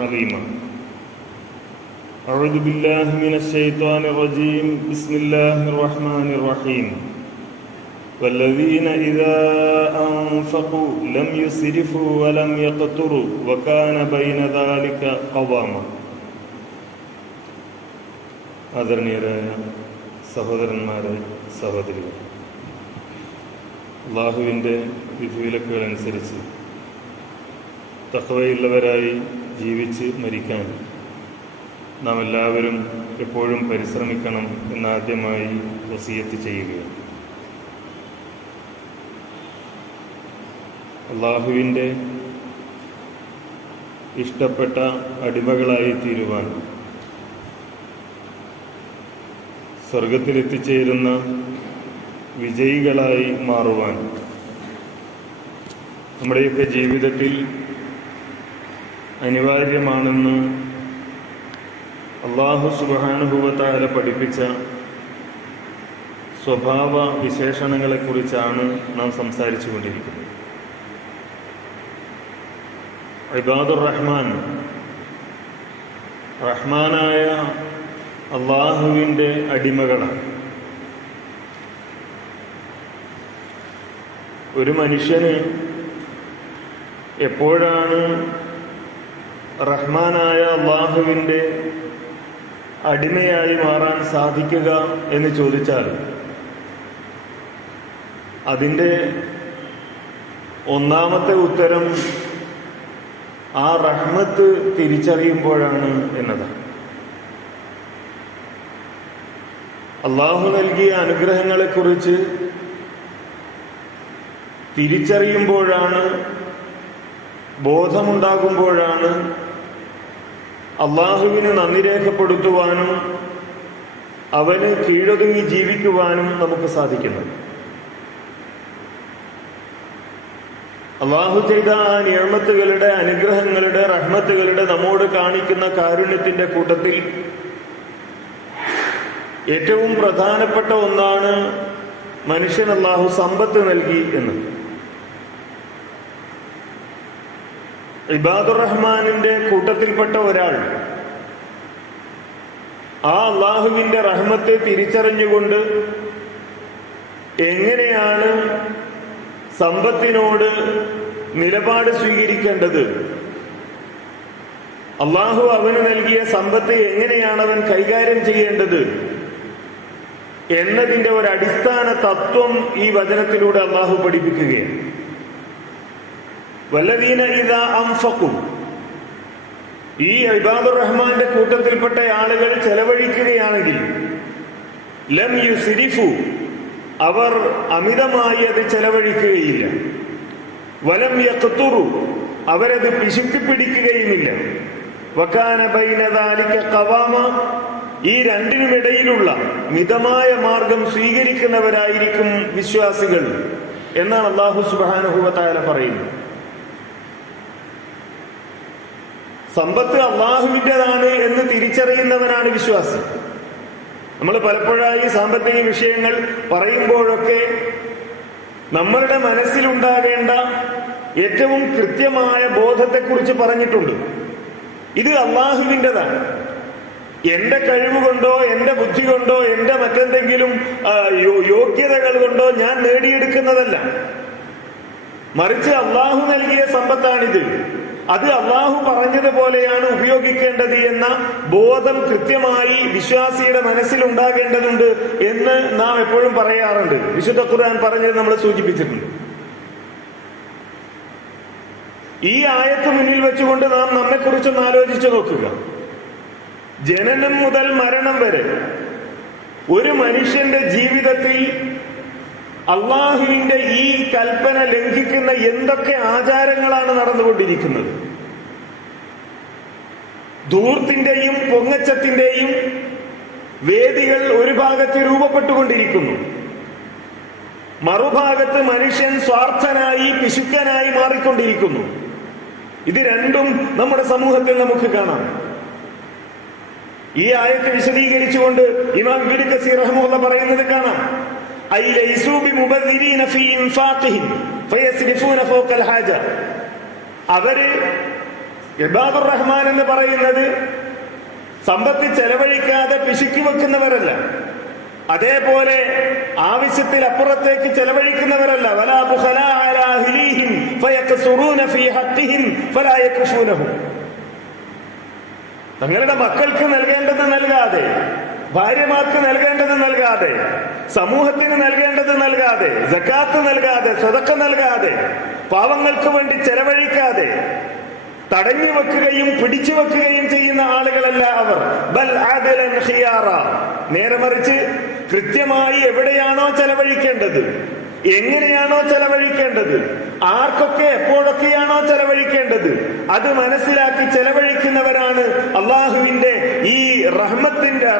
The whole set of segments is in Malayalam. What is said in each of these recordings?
عظيما. أعوذ بالله من الشيطان الرجيم. بسم الله الرحمن الرحيم. والذين إذا أنفقوا لم يسرفوا ولم يقتروا وكان بين ذلك قواما. ആദരണീയരായ സഹോദരന്മാരെ, സഹോദരികൾ, അല്ലാഹുവിൻ്റെ വിധിവിലക്കുകളനുസരിച്ച് തഖ്വയുള്ളവരായി ജീവിച്ച് മരിക്കാൻ നാം എല്ലാവരും എപ്പോഴും പരിശ്രമിക്കണം എന്നാദ്യമായി വസിയത്ത് ചെയ്യുകയാണ്. അല്ലാഹുവിൻ്റെ ഇഷ്ടപ്പെട്ട അടിമകളായി തീരുവാൻ, സ്വർഗത്തിലെത്തിച്ചേരുന്ന വിജയികളായി മാറുവാൻ നമ്മുടെയൊക്കെ ജീവിതത്തിൽ അനിവാര്യമാണെന്ന് അല്ലാഹു സുബ്ഹാനഹു വ തആല പഠിപ്പിച്ച സ്വഭാവ വിശേഷണങ്ങളെക്കുറിച്ചാണ് നാം സംസാരിച്ചു കൊണ്ടിരിക്കുന്നത്. ഇബാദുർ റഹ്മാൻ, റഹ്മാനായ അല്ലാഹുവിൻ്റെ അടിമകളാണ്. ഒരു മനുഷ്യന് എപ്പോഴാണ് റഹ്മാനായ അല്ലാഹുവിൻ്റെ അടിമയായി മാറാൻ സാധിക്കുക എന്ന് ചോദിച്ചാൽ അതിൻ്റെ ഒന്നാമത്തെ ഉത്തരം ആ റഹ്മത്ത് തിരിച്ചറിയുമ്പോഴാണ് എന്നതാണ്. അല്ലാഹു നൽകിയ അനുഗ്രഹങ്ങളെക്കുറിച്ച് തിരിച്ചറിയുമ്പോഴാണ്, ബോധമുണ്ടാകുമ്പോഴാണ് അല്ലാഹുവിന് നന്ദി രേഖപ്പെടുത്തുവാനും അവന് കീഴൊതുങ്ങി ജീവിക്കുവാനും നമുക്ക് സാധിക്കുന്നത്. അല്ലാഹു ചെയ്ത ആ നിഅമത്തുകളുടെ, അനുഗ്രഹങ്ങളുടെ, റഹ്മത്തുകളുടെ, നമ്മോട് കാണിക്കുന്ന കാരുണ്യത്തിന്റെ കൂട്ടത്തിൽ ഏറ്റവും പ്രധാനപ്പെട്ട ഒന്നാണ് മനുഷ്യൻ അല്ലാഹു സമ്പത്ത് നൽകി എന്നത്. ഇബാദുർ റഹ്മാനിന്റെ കൂട്ടത്തിൽപ്പെട്ട ഒരാൾ ആ അല്ലാഹുവിന്റെ റഹ്മത്തെ തിരിച്ചറിഞ്ഞുകൊണ്ട് എങ്ങനെയാണ് സമ്പത്തിനോട് നിലപാട് സ്വീകരിക്കേണ്ടത്, അല്ലാഹു അവന് നൽകിയ സമ്പത്ത് എങ്ങനെയാണ് അവൻ കൈകാര്യം ചെയ്യേണ്ടത് എന്നതിന്റെ ഒരു അടിസ്ഥാന തത്വം ഈ വചനത്തിലൂടെ അല്ലാഹു പഠിപ്പിക്കുകയാണ്. വല്ലദീന ഇദാ അൻഫഖു, ഈ ഇബാദുർ റഹ്മാന്റെ കൂട്ടത്തിൽപ്പെട്ട ആളുകൾ ചെലവഴിക്കുകയാണെങ്കിൽ ലം യുസ്രിഫു, അവർ അമിതമായി അത് ചെലവഴിക്കുകയില്ല. വലം യഖ്തുറു, അവരത് പിശുക്കി പിടിക്കുകയുമില്ല. വകാന ബൈന ദാലിക ഖവാമ, ഈ രണ്ടിനുമിടയിലുള്ള മിതമായ മാർഗം സ്വീകരിക്കുന്നവരായിരിക്കും വിശ്വാസികൾ എന്നാണ് അല്ലാഹു സുബ്ഹാനഹു വ തആല പറയുന്നത്. സമ്പത്ത് അല്ലാഹുവിൻ്റെതാണ് എന്ന് തിരിച്ചറിയുന്നവനാണ് വിശ്വാസി. നമ്മൾ പലപ്പോഴായി സാമ്പത്തിക വിഷയങ്ങൾ പറയുമ്പോഴൊക്കെ നമ്മളുടെ മനസ്സിലുണ്ടാകേണ്ട ഏറ്റവും കൃത്യമായ ബോധത്തെക്കുറിച്ച് പറഞ്ഞിട്ടുണ്ട്. ഇത് അല്ലാഹുവിൻ്റെതാണ്. എന്റെ കഴിവുകൊണ്ടോ, എന്റെ ബുദ്ധി കൊണ്ടോ, എന്റെ മറ്റെന്തെങ്കിലും യോഗ്യതകൾ കൊണ്ടോ ഞാൻ നേടിയെടുക്കുന്നതല്ല. മറിച്ച് അല്ലാഹു നൽകിയ സമ്പത്താണിത്. അത് അല്ലാഹു പറഞ്ഞതുപോലെയാണ് ഉപയോഗിക്കേണ്ടത് എന്ന ബോധം കൃത്യമായി വിശ്വാസിയുടെ മനസ്സിലുണ്ടാകേണ്ടതുണ്ട് എന്ന് നാം എപ്പോഴും പറയാറുണ്ട്. വിശുദ്ധ ഖുർആൻ പറഞ്ഞത് നമ്മൾ സൂചിപ്പിച്ചിട്ടുണ്ട്. ഈ ആയത്ത് മുന്നിൽ വെച്ചുകൊണ്ട് നാം നമ്മെക്കുറിച്ചൊന്ന് ആലോചിച്ചു നോക്കുക. ജനനം മുതൽ മരണം വരെ ഒരു മനുഷ്യന്റെ ജീവിതത്തിൽ അല്ലാഹുവിന്റെ ഈ കൽപ്പന ലംഘിക്കുന്ന എന്തൊക്കെ ആചാരങ്ങളാണ് നടന്നുകൊണ്ടിരിക്കുന്നത്. ധൂർത്തിന്റെയും പൊങ്ങച്ചത്തിന്റെയും വേദികൾ ഒരു ഭാഗത്ത് രൂപപ്പെട്ടുകൊണ്ടിരിക്കുന്നു. മറുഭാഗത്ത് മനുഷ്യൻ സ്വാർത്ഥനായി, പിശുക്കനായി മാറിക്കൊണ്ടിരിക്കുന്നു. ഇത് രണ്ടും നമ്മുടെ സമൂഹത്തിൽ നമുക്ക് കാണാം. ഈ ആയത്ത് വിശദീകരിച്ചുകൊണ്ട് ഇമാം ഇബ്നു കസീർ റഹിമഹുല്ലാഹ് പറയുന്നത് കാണാം. ഐ ലൈസു ബിമുബദ്ദിരീന ഫീ ഇൻഫാഖിഹിം ഫയസ്രിഫൂന ഫൗഖൽ ഹാജ, അവര് ഇബാദുർ റഹ്മാൻ എന്ന് പറയുന്നത് സമ്പത്ത് ചെലവഴിക്കാതെ പിശുക്കി വെക്കുന്നവരല്ല, അതേപോലെ ആവശ്യത്തിൽ അപ്പുറത്തേക്ക് ചെലവഴിക്കുന്നവരല്ല. വലാ ബുഖലാ അലാ അഹ്ലിഹിം ഫയക്സുറൂന ഫീ ഹഖ്ഹിം ഫലാ യക്ഫൂനഹും. തങ്ങളുടെ മക്കൾക്ക് നൽകേണ്ടത് നൽകാതെ, ഭാര്യമാർക്ക് നൽകേണ്ടത് നൽകാതെ, സമൂഹത്തിന് നൽകേണ്ടത് നൽകാതെ, സക്കാത്ത് നൽകാതെ, സദഖ നൽകാതെ, പാവങ്ങൾക്ക് വേണ്ടി ചെലവഴിക്കാതെ തടഞ്ഞു വെക്കുകയും പിടിച്ചു വെക്കുകയും ചെയ്യുന്ന ആളുകളല്ല അവർ. ബൽ അദലൻ ഖിയാറ, നേരെ മറിച്ച് കൃത്യമായി എവിടെയാണോ ചെലവഴിക്കേണ്ടത്, എങ്ങനെയാണോ ചെലവഴിക്കേണ്ടത്, ആർക്കൊക്കെ എപ്പോഴൊക്കെയാണോ ചെലവഴിക്കേണ്ടത് അത് മനസ്സിലാക്കി ചെലവഴിക്കുന്നവരാണ് അള്ളാഹുവിന്റെ ഈ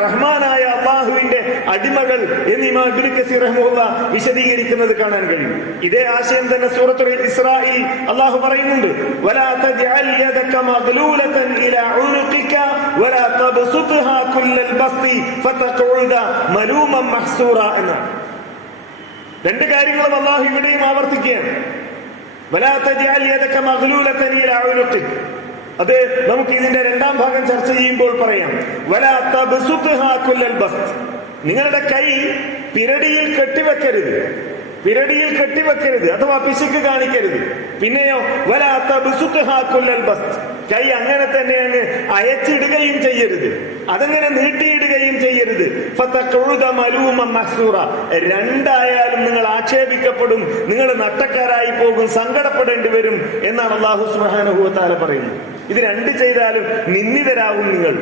റഹ്മാനായ അള്ളാഹുവിന്റെ അടിമകൾ എന്ന് ഇമാം ഇബ്നു കസീർ റഹിമഹുല്ലാ വിശദീകരിക്കുന്നത് കാണാൻ കഴിയും. ഇതേ ആശയം തന്നെ സൂറത്തുൽ ഇസ്രായിൽ അള്ളാഹു പറയുന്നുണ്ട്, വലാ തജ്അൽ യദക മഗ്ലൂലതൻ ഇലാ ഉനുഖിക വലാ തബ്സുത്ഹാ കുല്ലൽ ബസ്തി ഫതഖഉദ മലൂമൻ മഹ്സൂറ എന്ന രണ്ട് കാര്യങ്ങളും അള്ളാഹു ഇവിടെയും ആവർത്തിക്കുകയാണ്. വലാ തജ്അൽ യദക മഗ്ലൂലതൻ ഇലാ ഉനുഖിക, അത് നമുക്ക് ഇതിന്റെ രണ്ടാം ഭാഗം ചർച്ച ചെയ്യുമ്പോൾ പറയാം. വലാ തബ്സുത്ഹാ കുല്ലൽ ബസ്ത്, നിങ്ങളുടെ കൈ പിരടിയിൽ കെട്ടിവെക്കരുത്, പിരടിയിൽ കെട്ടിവെക്കരുത് അഥവാ പിശുക്ക് കാണിക്കരുത്. പിന്നെയോ വലാ തബ്സുത്ഹാ കുല്ലൽ ബസ്ത്, കൈ അങ്ങനെ തന്നെ അങ്ങ് അയച്ചിടുകയും ചെയ്യരുത്, അതങ്ങനെ നീട്ടിയിടുകയും ചെയ്യരുത്. ഫതഖഉദ മലൂമൻ മഹ്സൂറ, രണ്ടായാലും നിങ്ങൾ ആക്ഷേപിക്കപ്പെടും, നിങ്ങൾ നട്ടക്കാരായി പോകും, സങ്കടപ്പെടേണ്ടി വരും എന്നാണ് അല്ലാഹു സുബ്ഹാനഹു വ തആല പറയുന്നത്. ഇത് രണ്ട് ചെയ്താലും നിന്ദിതരാകും നിങ്ങൾ,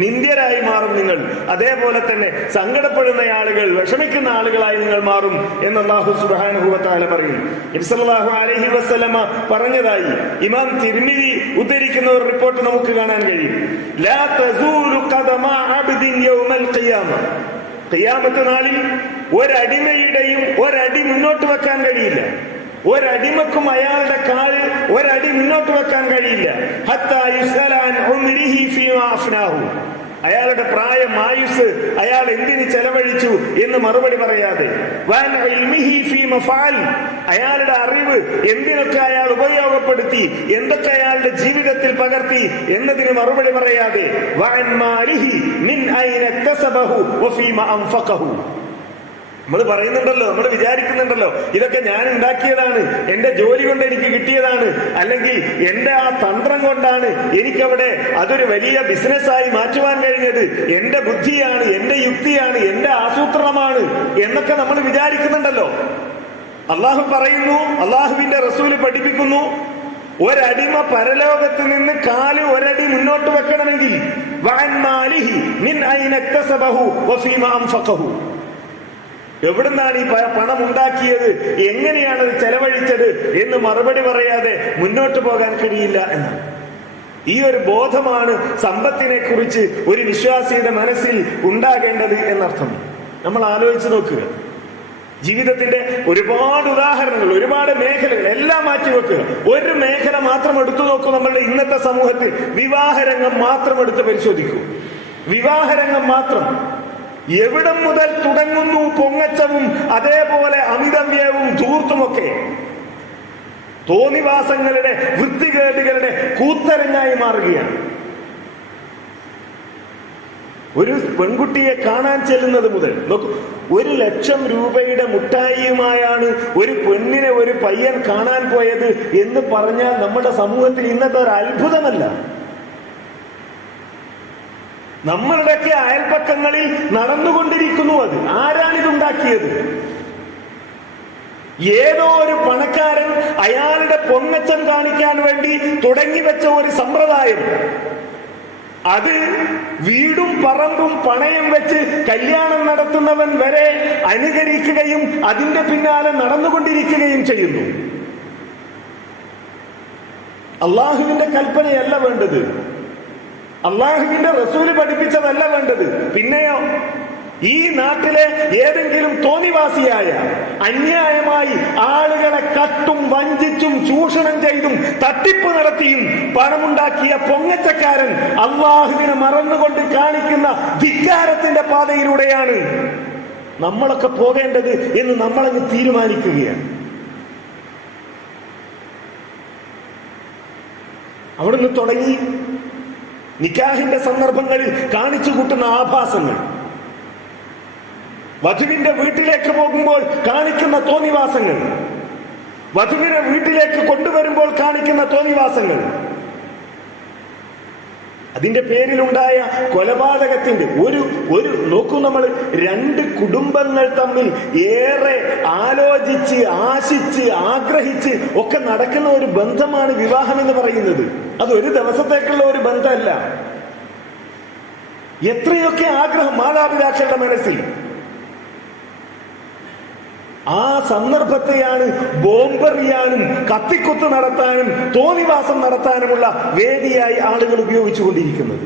നിന്ദ്യരായി മാറും നിങ്ങൾ, അതേപോലെ തന്നെ സങ്കടപ്പെടുന്ന ആളുകൾ, വിഷമിക്കുന്ന ആളുകളായി നിങ്ങൾ മാറും എന്ന് അല്ലാഹു സുബ്ഹാനഹു വ തആല പറയുന്നു. നബി സല്ലല്ലാഹു അലൈഹി വസല്ലമ പറഞ്ഞതായി ഇമാം തിർമിദി ഉദ്ധരിക്കുന്ന ഒരു റിപ്പോർട്ട് നമുക്ക് കാണാൻ കഴിയും. ലാ തസൂലു ഖദമ അബ്ദിൻ യൗമൽ ഖിയാമ, ഖിയാമത്ത് നാളിൽ ഒരടിമയുടെയും ഒരടി മുന്നോട്ട് വെക്കാൻ കഴിയില്ല, ഒരടിമക്കും അയാളുടെ കാല് ഒരടി മുന്നോട്ട് വെക്കാൻ കഴിയില്ല. ഹത്താ യുസ്അല അൻ ഉംരിഹി ഫീമാ അഫ്നാഹു, അയാളുടെ പ്രായം, ആയുസ് അയാൾ എന്തിന് ചെലവഴിച്ചു എന്ന് മറുപടി പറയാതെ, വൻ ഇൽമിഹി ഫീമാ ഫഅൽ, അയാളുടെ അറിവ് എന്തിനൊക്കെ അയാൾ ഉപയോഗപ്പെടുത്തി, എന്തൊക്കെ അയാളുടെ ജീവിതത്തിൽ പകർത്തി എന്നതിന് മറുപടി പറയാതെ, വൻ മാലിഹി മിൻ ഐന ഇക്തസബഹു വഫീമാ അൻഫഖഹു. നമ്മൾ പറയുന്നുണ്ടല്ലോ, നമ്മൾ വിചാരിക്കുന്നുണ്ടല്ലോ ഇതൊക്കെ ഞാൻ ഉണ്ടാക്കിയതാണ്, എന്റെ ജോലി കൊണ്ട് എനിക്ക് കിട്ടിയതാണ്, അല്ലെങ്കിൽ എന്റെ ആ തന്ത്രം കൊണ്ടാണ് എനിക്കവിടെ അതൊരു വലിയ ബിസിനസ്സായി മാറ്റുവാൻ കഴിഞ്ഞത്, എന്റെ ബുദ്ധിയാണ്, എന്റെ യുക്തിയാണ്, എന്റെ ആസൂത്രണമാണ് എന്നൊക്കെ നമ്മൾ വിചാരിക്കുന്നുണ്ടല്ലോ. അള്ളാഹു പറയുന്നു, അള്ളാഹുവിന്റെ റസൂല് പഠിപ്പിക്കുന്നു, ഒരടിമ പരലോകത്ത് നിന്ന് കാല് ഒരടി മുന്നോട്ട് വെക്കണമെങ്കിൽ വഅൻ മാലിഹി മിൻ ഐന ഇക്തസബഹു വഫീമാ അൻഫഖഹു, എവിടുന്നാണ് ഈ പണം ഉണ്ടാക്കിയത്, എങ്ങനെയാണ് അത് ചെലവഴിച്ചത് എന്ന് മറുപടി പറയാതെ മുന്നോട്ട് പോകാൻ കഴിയില്ല എന്നാണ്. ഈ ഒരു ബോധമാണ് സമ്പത്തിനെ കുറിച്ച് ഒരു വിശ്വാസിയുടെ മനസ്സിൽ ഉണ്ടാകേണ്ടത് എന്നർത്ഥം. നമ്മൾ ആലോചിച്ച് നോക്കുക, ജീവിതത്തിന്റെ ഒരുപാട് ഉദാഹരണങ്ങൾ, ഒരുപാട് മേഖലകൾ എല്ലാം മാറ്റിവെക്കുക. ഒരു മേഖല മാത്രം എടുത്തു നോക്കൂ, നമ്മളുടെ ഇന്നത്തെ സമൂഹത്തിൽ വിവാഹരംഗം മാത്രം എടുത്ത് പരിശോധിക്കൂ. വിവാഹരംഗം മാത്രം എവിടം മുതൽ തുടങ്ങുന്നു പൊങ്ങച്ചവും അതേപോലെ അമിതവ്യയവും ധൂർത്തുമൊക്കെ തോന്നിവാസങ്ങളുടെ, വൃത്തികേടുകളുടെ കൂത്തരങ്ങായി മാറുകയാണ്. ഒരു പെൺകുട്ടിയെ കാണാൻ ചെല്ലുന്നത് മുതൽ നോക്കൂ, 1,00,000 രൂപയുടെ മുട്ടായിയുമായാണ് ഒരു പെണ്ണിനെ ഒരു പയ്യൻ കാണാൻ പോയത് എന്ന് പറഞ്ഞാൽ നമ്മുടെ സമൂഹത്തിൽ ഇന്നത്തെ ഒരു അത്ഭുതമല്ല. നമ്മളുടെയൊക്കെ അയൽപ്പക്കങ്ങളിൽ നടന്നുകൊണ്ടിരിക്കുന്നു. അത് ആരാണിതുണ്ടാക്കിയത്? ഏതോ ഒരു പണക്കാരൻ അയാളുടെ പൊങ്ങച്ചം കാണിക്കാൻ വേണ്ടി തുടങ്ങി വെച്ച ഒരു സമ്പ്രദായം, അത് വീടും പറമ്പും പണയം വെച്ച് കല്യാണം നടത്തുന്നവൻ വരെ അനുകരിക്കുകയും അതിന്റെ പിന്നാലെ നടന്നുകൊണ്ടിരിക്കുകയും ചെയ്യുന്നു. അള്ളാഹുവിന്റെ കൽപ്പനയല്ല വേണ്ടത്, അള്ളാഹുവിന്റെ റസൂല് പഠിപ്പിച്ചതല്ല വേണ്ടത്. പിന്നെയോ ഈ നാട്ടിലെ ഏതെങ്കിലും തോന്നിവാസിയായ അന്യായമായി ആളുകളെ കട്ടും വഞ്ചിച്ചും ചൂഷണം ചെയ്തും തട്ടിപ്പ് നടത്തിയും പണമുണ്ടാക്കിയ പൊങ്ങച്ചക്കാരൻ അള്ളാഹുവിനെ മറന്നുകൊണ്ട് കാണിക്കുന്ന ധിക്കാരത്തിന്റെ പാതയിലൂടെയാണ് നമ്മളൊക്കെ പോകേണ്ടത് എന്ന് നമ്മളങ്ങ് തീരുമാനിക്കുകയാണ്. അവിടുന്ന് തുടങ്ങി നിക്കാഹിന്റെ സന്ദർഭങ്ങളിൽ കാണിച്ചു കൂട്ടുന്ന ആഭാസങ്ങൾ, വധുവിന്റെ വീട്ടിലേക്ക് പോകുമ്പോൾ കാണിക്കുന്ന തോന്നിവാസങ്ങൾ, വധുവിനെ വീട്ടിലേക്ക് കൊണ്ടുവരുമ്പോൾ കാണിക്കുന്ന തോന്നിവാസങ്ങൾ, അതിന്റെ പേരിലുണ്ടായ കൊലപാതകത്തിന്റെ ഒരു നോക്കൂ, നമ്മൾ രണ്ട് കുടുംബങ്ങൾ തമ്മിൽ ഏറെ ആലോചിച്ച് ആശിച്ച് ആഗ്രഹിച്ച് ഒക്കെ നടക്കുന്ന ഒരു ബന്ധമാണ് വിവാഹം എന്ന് പറയുന്നത്. അത് ഒരു ദിവസത്തേക്കുള്ള ഒരു ബന്ധമല്ല. എത്രയൊക്കെ ആഗ്രഹം മാതാപിതാക്കളുടെ മനസ്സിൽ. ആ സന്ദർഭത്തെയാണ് ബോംബെറിയാനും കത്തിക്കുത്ത് നടത്താനും തോന്നിവാസം നടത്താനുമുള്ള വേദിയായി ആളുകൾ ഉപയോഗിച്ചുകൊണ്ടിരിക്കുന്നത്.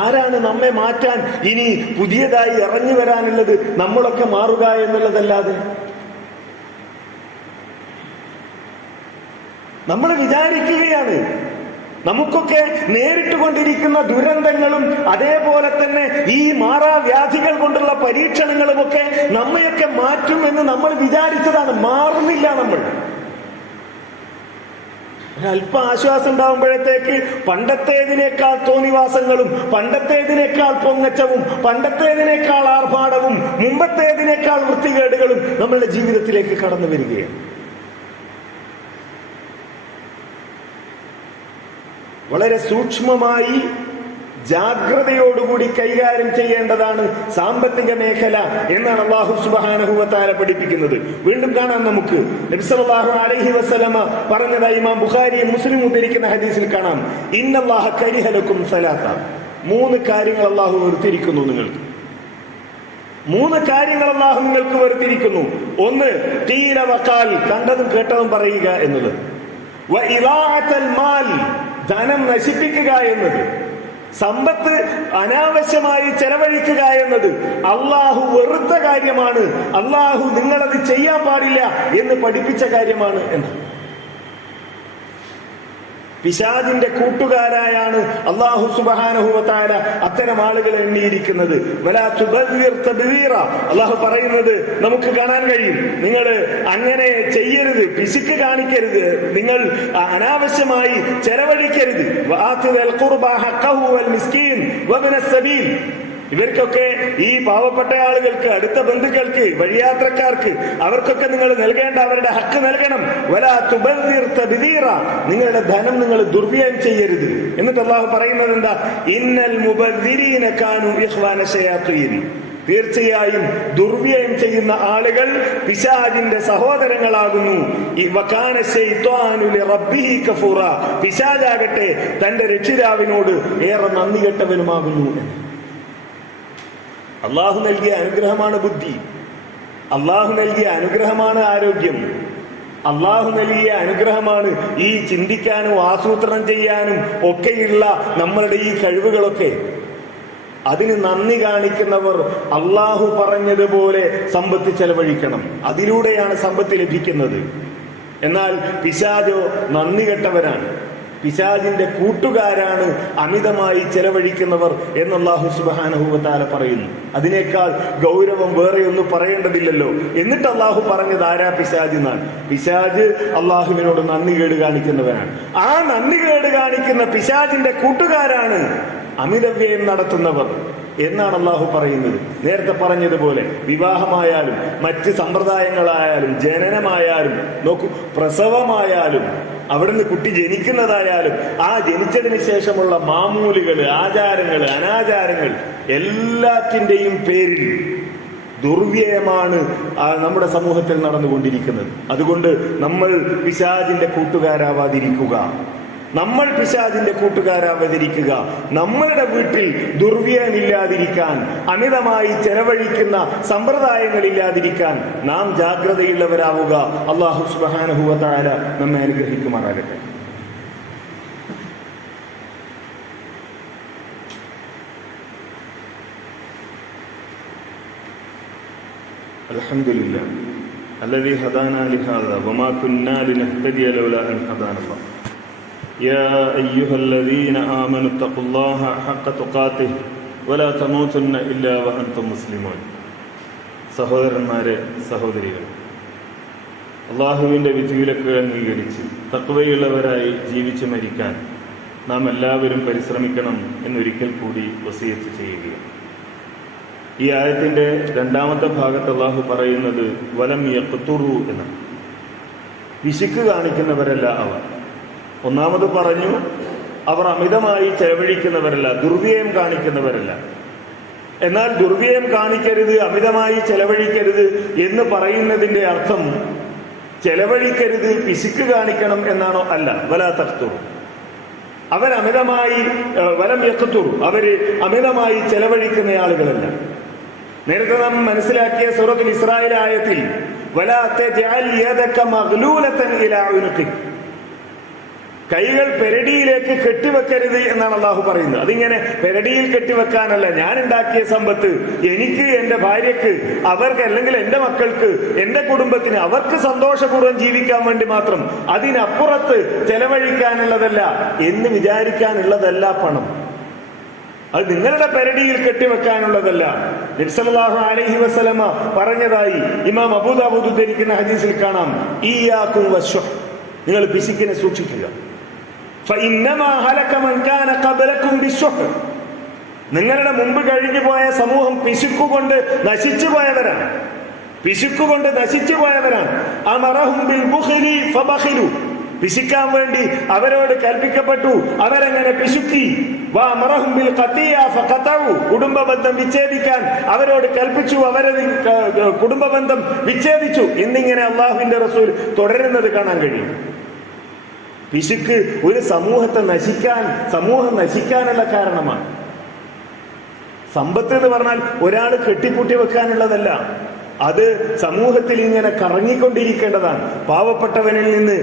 ആരാണ് നമ്മെ മാറ്റാൻ ഇനി പുതിയതായി ഇറങ്ങി വരാനുള്ളത്? നമ്മളൊക്കെ മാറുക എന്നുള്ളതല്ലാതെ. നമ്മൾ വിചാരിക്കുകയാണ് നമുക്കൊക്കെ നേരിട്ടുകൊണ്ടിരിക്കുന്ന ദുരന്തങ്ങളും അതേപോലെ തന്നെ ഈ മാറാവ്യാധികൾ കൊണ്ടുള്ള പരീക്ഷണങ്ങളും ഒക്കെ നമ്മയൊക്കെ മാറ്റും എന്ന് നമ്മൾ വിചാരിച്ചതാണ്. മാറുന്നില്ല. നമ്മൾ ഒരല്പ ആശ്വാസം ഉണ്ടാകുമ്പോഴത്തേക്ക് പണ്ടത്തേതിനേക്കാൾ തോന്നിവാസങ്ങളും പണ്ടത്തേതിനേക്കാൾ പൊങ്ങച്ചവും പണ്ടത്തേതിനേക്കാൾ ആർഭാടവും മുമ്പത്തേതിനേക്കാൾ വൃത്തികേടുകളും നമ്മളുടെ ജീവിതത്തിലേക്ക് കടന്നു വരികയാണ്. വളരെ സൂക്ഷ്മമായി ജാഗ്രതയോടുകൂടി കൈകാര്യം ചെയ്യേണ്ടതാണ് സാമ്പത്തിക മേഖല എന്നാണ് അല്ലാഹു സുബ്ഹാനഹു വ തആല പഠിപ്പിക്കുന്നത്. വീണ്ടും കാണാം നമുക്ക് നബി സല്ലല്ലാഹു അലൈഹി വസല്ലമ പറഞ്ഞതായി ഇമാം ബുഖാരിയും മുസ്ലിം ഉദ്ധരിക്കുന്ന ഹദീസിൽ കാണാം, ഇന്നല്ലാഹ കരിഹ ലക്കും സലാത്ത. 3 കാര്യങ്ങൾ അല്ലാഹു വെറുത്തിരിക്കുന്നു നിങ്ങൾക്ക്. 3 കാര്യങ്ങൾ അല്ലാഹു നിങ്ങൾക്ക് വെറുത്തിരിക്കുന്നു. 1 ഖീല വഖാൽ, കണ്ടതും കേട്ടതും പറയുക എന്നത്. വ ഇളാഅത്തുൽ മാൽ, ധനം നശിപ്പിക്കുക എന്നത്. സമ്പത്ത് അനാവശ്യമായി ചെലവഴിക്കുക എന്നത് അള്ളാഹു വെറുത്ത കാര്യമാണ്. അള്ളാഹു നിങ്ങളത് ചെയ്യാൻ പാടില്ല എന്ന് പഠിപ്പിച്ച കാര്യമാണ് എന്ന്. പിശാചിന്റെ കൂട്ടുകാരായാണ് അല്ലാഹു സുബ്ഹാനഹു വ തആല അത്തരം ആളുകളെ എണ്ണിയിരിക്കുന്നത്. വലാ തുബദ്ദിർ തബ്ദീറ, അല്ലാഹു പറയുന്നത് നമുക്ക് കാണാൻ കഴിയും. നിങ്ങൾ അങ്ങനെ ചെയ്യരുത്, പിശുക്ക് കാണിക്കരുത്, നിങ്ങൾ അനാവശ്യമായി ചെലവഴിക്കരുത്. വആതിൽ ഖുർബ ഹഖഹു വൽ മിസ്കീൻ വബ്നസ് സബീൽ, ഇവർക്കൊക്കെ ഈ പാവപ്പെട്ട ആളുകൾക്ക്, അടുത്ത ബന്ധുക്കൾക്ക്, വഴിയാത്രക്കാർക്ക് അവർക്കൊക്കെ നിങ്ങൾ നൽകേണ്ട അവരുടെ ഹക്ക് നൽകണം. വലാ തുബദ്ദിർ തബ്ദീറ, നിങ്ങളുടെ ധനം നിങ്ങൾ ദുർവ്യയം ചെയ്യരുത്. എന്നിട്ട് അല്ലാഹു പറയുന്നത് എന്താ? ഇന്നൽ മുബദ്ദിരീന കാനൂ ഇഖ്വാന ശയാത്തീൻ, തീർച്ചയായും ദുർവ്യയം ചെയ്യുന്ന ആളുകൾ പിശാചിന്റെ സഹോദരങ്ങളാകുന്നു. വകാന ശൈത്വാനു ലിറബ്ബിഹി കഫൂറ, പിശാചാകട്ടെ തന്റെ രക്ഷിതാവിനോട് ഏറെ നന്ദി കെട്ടവനുമാകുന്നു. അള്ളാഹു നൽകിയ അനുഗ്രഹമാണ് ബുദ്ധി, അള്ളാഹു നൽകിയ അനുഗ്രഹമാണ് ആരോഗ്യം, അള്ളാഹു നൽകിയ അനുഗ്രഹമാണ് ഈ ചിന്തിക്കാനും ആസൂത്രണം ചെയ്യാനും ഒക്കെയുള്ള നമ്മളുടെ ഈ കഴിവുകളൊക്കെ. അതിന് നന്ദി കാണിക്കുന്നവർ അള്ളാഹു പറഞ്ഞതുപോലെ സമ്പത്ത് ചെലവഴിക്കണം. അതിലൂടെയാണ് സമ്പത്ത് ലഭിക്കുന്നത്. എന്നാൽ പിശാചോ നന്ദി കെട്ടവരാണ്, പിശാചിന്റെ കൂട്ടുകാരാണ് അമിതമായി ചെലവഴിക്കുന്നവർ എന്ന് അല്ലാഹു സുബ്ഹാനഹു വ തആല പറയുന്നു. അതിനേക്കാൾ ഗൗരവം വേറെ ഒന്നും പറയേണ്ടതില്ലല്ലോ. എന്നിട്ട് അല്ലാഹു പറഞ്ഞത് ആരാ? പിശാച് എന്നാണ്. പിശാച് അള്ളാഹുവിനോട് നന്ദി കേട് കാണിക്കുന്നവനാണ്. ആ നന്ദി കേട് കാണിക്കുന്ന പിശാചിന്റെ കൂട്ടുകാരാണ് അമിതവ്യയം നടത്തുന്നവർ എന്നാണ് അല്ലാഹു പറയുന്നത്. നേരത്തെ പറഞ്ഞതുപോലെ വിവാഹമായാലും മറ്റ് സമ്പ്രദായങ്ങളായാലും ജനനമായാലും നോക്കൂ, പ്രസവമായാലും അവിടുന്ന് കുട്ടി ജനിക്കുന്നതായാലും ആ ജനിച്ചതിന് ശേഷമുള്ള മാമൂലുകള്, ആചാരങ്ങൾ, അനാചാരങ്ങൾ എല്ലാറ്റിന്റെയും പേരിൽ ദുർവ്യയമാണ് നമ്മുടെ സമൂഹത്തിൽ നടന്നുകൊണ്ടിരിക്കുന്നത്. അതുകൊണ്ട് നമ്മൾ പിശാചിന്റെ കൂട്ടുകാരാവാതിരിക്കുക, നമ്മൾ പിശാചിന്റെ കൂട്ടുകാരാവാതിരിക്കുക. നമ്മളുടെ വീട്ടിൽ ദുർവ്യയമില്ലാതിരിക്കാൻ, അമിതമായി ചെലവഴിക്കുന്ന സമ്പ്രദായങ്ങളില്ലാതിരിക്കാൻ നാം ജാഗ്രതയുള്ളവരാവുക. അല്ലാഹു സുബ്ഹാനഹു വ തആല നമ്മെ അനുഗ്രഹിക്കുമാറാകട്ടെ. അൽഹംദുലില്ലാഹ് അല്ലദീ ഹദാനാ ലിഹാദാ വമാ കുന്നാ ലിനഹ്തദിയ ലൗലാ അൻ ഹദാന അല്ലാഹ്. يا أيها الذين آمنوا اتقوا الله حق تقاته ولا تموتن إلا وأنتم مسلمون. സഹോദരന്മാരെ, സഹോദരികൾ, അള്ളാഹുവിൻ്റെ വിധിവിലക്കുകൾ അംഗീകരിച്ച് തഖ്വയുള്ളവരായി ജീവിച്ച് മരിക്കാൻ നാം എല്ലാവരും പരിശ്രമിക്കണം എന്നൊരിക്കൽ കൂടി വസിയത്ത് ചെയ്യുകയാണ്. ഈ ആയത്തിൻ്റെ രണ്ടാമത്തെ ഭാഗത്ത് അള്ളാഹു പറയുന്നത് വലം യഖ്തുറു എന്നാണ്. പിശുക്ക് കാണിക്കുന്നവരല്ല അവർ. ഒന്നാമത് പറഞ്ഞു, അവർ അമിതമായി ചെലവഴിക്കുന്നവരല്ല, ദുർവ്യയം കാണിക്കുന്നവരല്ല. എന്നാൽ ദുർവ്യയം കാണിക്കരുത്, അമിതമായി ചെലവഴിക്കരുത് എന്ന് പറയുന്നതിൻ്റെ അർത്ഥം ചെലവഴിക്കരുത്, പിശുക്ക് കാണിക്കണം എന്നാണോ? അല്ല. വലാ തഖ്തുറു, അവരമിതമായി വലം യഖ്തുറു, അവര് അമിതമായി ചെലവഴിക്കുന്ന ആളുകളല്ല. നേരത്തെ നാം മനസ്സിലാക്കിയ സൂറത്തുൽ ഇസ്രായേൽ ആയത്തിൽ വലാ തജ്അൽ യദക മഗ്ലൂലതൻ ഇലാ ഉനുഖിക്, കൈകൾ പെരടിയിലേക്ക് കെട്ടിവെക്കരുത് എന്നാണ് അള്ളാഹു പറയുന്നത്. അതിങ്ങനെ പെരടിയിൽ കെട്ടിവെക്കാനല്ല, ഞാൻ ഉണ്ടാക്കിയ സമ്പത്ത് എനിക്ക്, എന്റെ ഭാര്യക്ക്, അവർക്ക്, അല്ലെങ്കിൽ എന്റെ മക്കൾക്ക്, എന്റെ കുടുംബത്തിന്, അവർക്ക് സന്തോഷപൂർവ്വം ജീവിക്കാൻ വേണ്ടി മാത്രം, അതിനപ്പുറത്ത് ചെലവഴിക്കാനുള്ളതല്ല എന്ന് വിചാരിക്കാനുള്ളതല്ല പണം. അത് നിങ്ങളുടെ പെരടിയിൽ കെട്ടിവെക്കാനുള്ളതല്ല. നബി സല്ലല്ലാഹു അലൈഹി വസല്ലമ പറഞ്ഞതായി ഇമാം അബൂ ദാവൂദ് ഉദ്ധരിക്കുന്ന ഹദീസിൽ കാണാം, ഇയ്യാകും വശുഹ്, നിങ്ങൾ പിശുക്കിനെ സൂക്ഷിക്കുക. ഫഇന്നമാ ഹലക മൻ കാന ഖബലകും ബിശുഹ്, നിങ്ങളുടെ മുമ്പ് കഴിഞ്ഞു പോയ സമൂഹം പിശുക്കുകൊണ്ട് നശിച്ചു പോയവരാണ്. പിശുക്കുകൊണ്ട് നശിച്ചു പോയവരാണ്. അമറഹും ബിൽ ബുഖ്ലി ഫബഖിലു, പിശുക്കാൻ വേണ്ടി അവരോട് കൽപ്പിക്കപ്പെട്ടു, അവരങ്ങനെ പിശുക്കി. വഅമറഹും ബിൽ ഖതിയ ഫഖതഉ, കുടുംബ ബന്ധം വിച്ഛേദിക്കാൻ അവരോട് കൽപ്പിച്ചു, അവരെ കുടുംബ ബന്ധം വിച്ഛേദിച്ചു എന്നിങ്ങനെ അള്ളാഹുവിന്റെ റസൂൽ തുടരുന്നത് കാണാൻ കഴിയും. പിശുക്ക് ഒരു സമൂഹം നശിക്കാനുള്ള കാരണമാണ്. സമ്പത്ത് എന്ന് പറഞ്ഞാൽ ഒരാൾ കെട്ടിപ്പൂട്ടി വെക്കാനുള്ളതല്ല, അത് സമൂഹത്തിൽ ഇങ്ങനെ കറങ്ങിക്കൊണ്ടിരിക്കേണ്ടതാണ്. പാവപ്പെട്ടവനിൽ നിന്ന്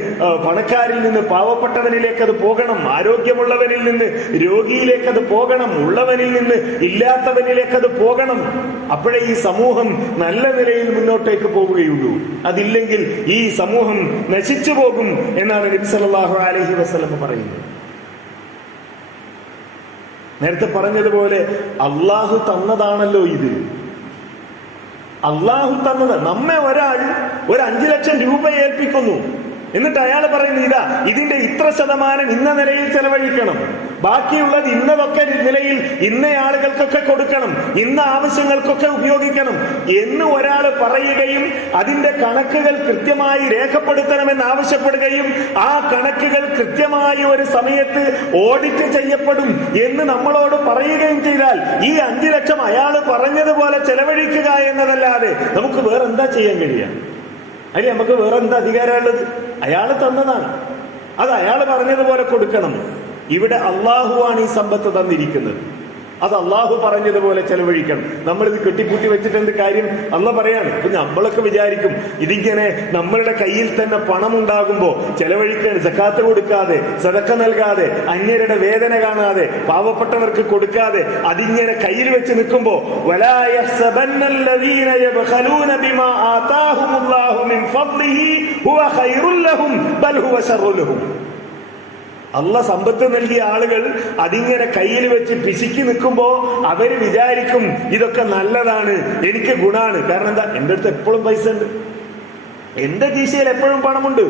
പണക്കാരിൽ നിന്ന് പാവപ്പെട്ടവനിലേക്ക് അത് പോകണം, ആരോഗ്യമുള്ളവനിൽ നിന്ന് രോഗിയിലേക്ക് അത് പോകണം, ഉള്ളവനിൽ നിന്ന് ഇല്ലാത്തവനിലേക്ക് അത് പോകണം. അപ്പോഴേ ഈ സമൂഹം നല്ല നിലയിൽ മുന്നോട്ടേക്ക് പോവുകയുള്ളൂ. അതില്ലെങ്കിൽ ഈ സമൂഹം നശിച്ചു പോകും എന്നാണ് നബി സല്ലല്ലാഹു അലൈഹി വസല്ലം പറയുന്നത്. നേരത്തെ പറഞ്ഞതുപോലെ അള്ളാഹു തന്നതാണല്ലോ ഇത്. അള്ളാഹു തന്നത്. നമ്മെ ഒരാൾ ഒരു 5 ലക്ഷം രൂപ ഏൽപ്പിക്കുന്നു, എന്നിട്ട് അയാൾ പറയുന്നു, ഇതാ ഇതിന്റെ ഇത്ര ശതമാനം ഇന്ന നിലയിൽ ചെലവഴിക്കണം, ബാക്കിയുള്ളത് ഇന്നതൊക്കെ നിലയിൽ ഇന്ന ആളുകൾക്കൊക്കെ കൊടുക്കണം, ഇന്ന ആവശ്യങ്ങൾക്കൊക്കെ ഉപയോഗിക്കണം എന്ന് ഒരാൾ പറയുകയും അതിന്റെ കണക്കുകൾ കൃത്യമായി രേഖപ്പെടുത്തണമെന്ന് ആവശ്യപ്പെടുകയും ആ കണക്കുകൾ കൃത്യമായി ഒരു സമയത്ത് ഓഡിറ്റ് ചെയ്യപ്പെടും എന്ന് നമ്മളോട് പറയുകയും ചെയ്താൽ ഈ 5 ലക്ഷം അയാൾ പറഞ്ഞതുപോലെ ചെലവഴിക്കുക എന്നതല്ലാതെ നമുക്ക് വേറെന്താ ചെയ്യാൻ കഴിയുക? അതിന് നമുക്ക് വേറെന്താ അധികാരമുള്ളത്? അയാൾ തന്നതാണ്, അത് അയാൾ പറഞ്ഞതുപോലെ കൊടുക്കണം. ഇവിടെ അള്ളാഹുവാണ് ഈ സമ്പത്ത് തന്നിരിക്കുന്നത്, അത് അള്ളാഹു പറഞ്ഞതുപോലെ ചെലവഴിക്കണം. നമ്മളിത് കെട്ടിപ്പൂട്ടി വെച്ചിട്ട് എന്ത് കാര്യം? അള്ളാഹ് പറയാണ്. ഇപ്പൊ നമ്മളൊക്കെ വിചാരിക്കും ഇതിങ്ങനെ നമ്മളുടെ കയ്യിൽ തന്നെ പണം ഉണ്ടാകുമ്പോ ചെലവഴിക്കാൻ, സക്കാത്ത് കൊടുക്കാതെ, സദക്ക നൽകാതെ, അന്യരുടെ വേദന കാണാതെ, പാവപ്പെട്ടവർക്ക് കൊടുക്കാതെ അതിങ്ങനെ കയ്യിൽ വെച്ച് നിൽക്കുമ്പോ വലാ യഹ്സബന്നല്ലദീന യബ്ഖലൂന ബിമാ ആതാഹുമുല്ലാഹു മിൻ ഫദ്ലിഹി ഹുവ ഖൈറുൽ ലഹും ബൽ ഹുവ ശർറുൽ ലഹും. അള്ളാഹ് സമ്പത്ത് നൽകിയ ആളുകൾ അതിങ്ങനെ കയ്യിൽ വെച്ച് പിശുക്കി നിൽക്കുമ്പോ അവര് വിചാരിക്കും ഇതൊക്കെ നല്ലതാണ്, എനിക്ക് ഗുണാണ്. കാരണം എന്താ? എന്റെ അടുത്ത് എപ്പോഴും പൈസ ഉണ്ട്, എന്റെ കീശയിൽ എപ്പോഴും പണമുണ്ട്,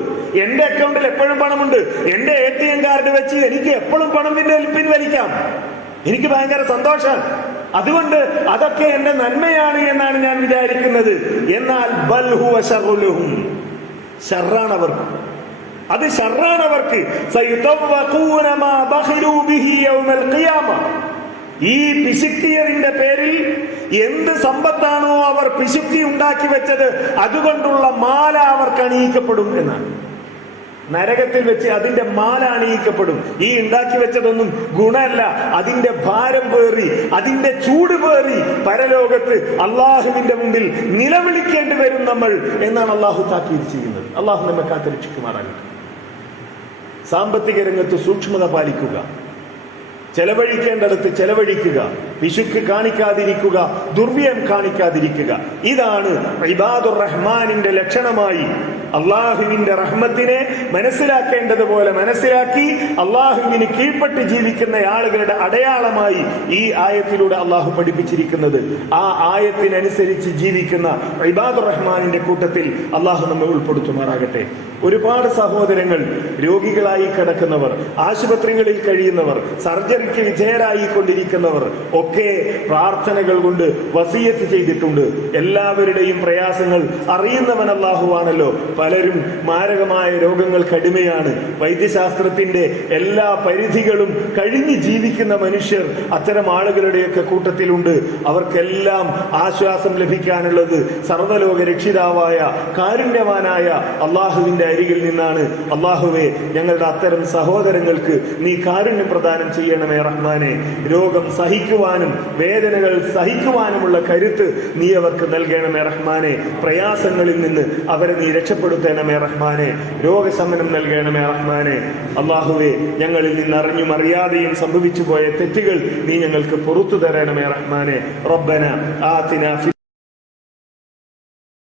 എന്റെ അക്കൗണ്ടിൽ എപ്പോഴും പണമുണ്ട്, എന്റെ ATM കാർഡ് വെച്ച് എനിക്ക് എപ്പോഴും പണം പിൻവലിക്കാം, എനിക്ക് ഭയങ്കര സന്തോഷമാണ്, അതുകൊണ്ട് അതൊക്കെ എന്റെ നന്മയാണ് എന്നാണ് ഞാൻ വിചാരിക്കുന്നത്. എന്നാൽ ബൽ ഹുവ ശർറുൽ ലഹും, ശർറാണ് അവർക്ക്, അത് ശർറാണവർക്ക്. ഈ പിശുക്കിയതിന്റെ പേരിൽ എന്ത് സമ്പത്താണോ അവർ പിശുക്കി ഉണ്ടാക്കി വെച്ചത് അതുകൊണ്ടുള്ള മാല അവർക്ക് അണിയിക്കപ്പെടും എന്നാണ്. നരകത്തിൽ വെച്ച് അതിന്റെ മാല അണിയിക്കപ്പെടും. ഈ ഉണ്ടാക്കി വെച്ചതൊന്നും ഗുണമല്ല, അതിന്റെ ഭാരം പേറി, അതിന്റെ ചൂട് പേറി പരലോകത്ത് അള്ളാഹുവിന്റെ മുമ്പിൽ നിലവിളിക്കേണ്ടി വരും നമ്മൾ എന്നാണ് അള്ളാഹു താക്കീത് ചെയ്യുന്നത്. അള്ളാഹു നമ്മെ കാത്തുരക്ഷിക്കുമാറാകട്ടെ. സാമ്പത്തിക രംഗത്ത് സൂക്ഷ്മത പാലിക്കുക. ചെലവഴിക്കേണ്ടടുത്ത് ചെലവഴിക്കുക, പിശുക്ക് കാണിക്കാതിരിക്കുക, ദുർവ്യയം കാണിക്കാതിരിക്കുക. ഇതാണ് ഇബാദുർ റഹ്മാനിന്റെ ലക്ഷണമായി അള്ളാഹുവിന്റെ റഹ്മത്തിനെ മനസ്സിലാക്കേണ്ടതുപോലെ മനസ്സിലാക്കി അള്ളാഹുവിന് കീഴ്പ്പെട്ട് ജീവിക്കുന്ന ആളുകളുടെ അടയാളമായി ഈ ആയത്തിലൂടെ അള്ളാഹു പഠിപ്പിച്ചിരിക്കുന്നത്. ആ ആയത്തിനനുസരിച്ച് ജീവിക്കുന്ന ഇബാദുർ റഹ്മാനിന്റെ കൂട്ടത്തിൽ അള്ളാഹു നമ്മെ ഉൾപ്പെടുത്തുമാറാകട്ടെ. ഒരുപാട് സഹോദരങ്ങൾ രോഗികളായി കിടക്കുന്നവർ, ആശുപത്രികളിൽ കഴിയുന്നവർ, സർജറിക്ക് വിധേയരായി കൊണ്ടിരിക്കുന്നവർ ഒക്കെ പ്രാർത്ഥനകൾ കൊണ്ട് വസിയത്ത് ചെയ്തിട്ടുണ്ട്. എല്ലാവരുടെയും പ്രയാസങ്ങൾ അറിയുന്നവൻ അല്ലാഹുവാണല്ലോ. പലരും മാരകമായ രോഗങ്ങൾക്ക് അടിമയാണ്. വൈദ്യശാസ്ത്രത്തിന്റെ എല്ലാ പരിധികളും കഴിഞ്ഞ് ജീവിക്കുന്ന മനുഷ്യർ അത്തരം ആളുകളുടെയൊക്കെ കൂട്ടത്തിലുണ്ട്. അവർക്കെല്ലാം ആശ്വാസം ലഭിക്കാനുള്ളത് സർവ്വലോക രക്ഷിതാവായ കാരുണ്യവാനായ അള്ളാഹുവിന്റെ അരികിൽ നിന്നാണ്. അള്ളാഹുവേ, ഞങ്ങളുടെ അത്തരം സഹോദരങ്ങൾക്ക് നീ കാരുണ്യം പ്രദാനം ചെയ്യണമേ റഹ്മാനെ. രോഗം സഹിക്കുവാനും വേദനകൾ സഹിക്കുവാനുമുള്ള കരുത്ത് നീ അവർക്ക് നൽകണമേ റഹ്മാനെ. പ്രയാസങ്ങളിൽ നിന്ന് അവരെ നീ രക്ഷപ്പെടുത്തണമേ റഹ്മാനെ. രോഗശമനം നൽകണമേ റഹ്മാനെ. അള്ളാഹുവേ, ഞങ്ങളിൽ നിന്ന് അറിഞ്ഞും അറിയാതെയും സംഭവിച്ചു പോയ തെറ്റുകൾ നീ ഞങ്ങൾക്ക് പുറത്തു തരണമേ റഹ്മാനെ. റബ്ബന ആതിനാ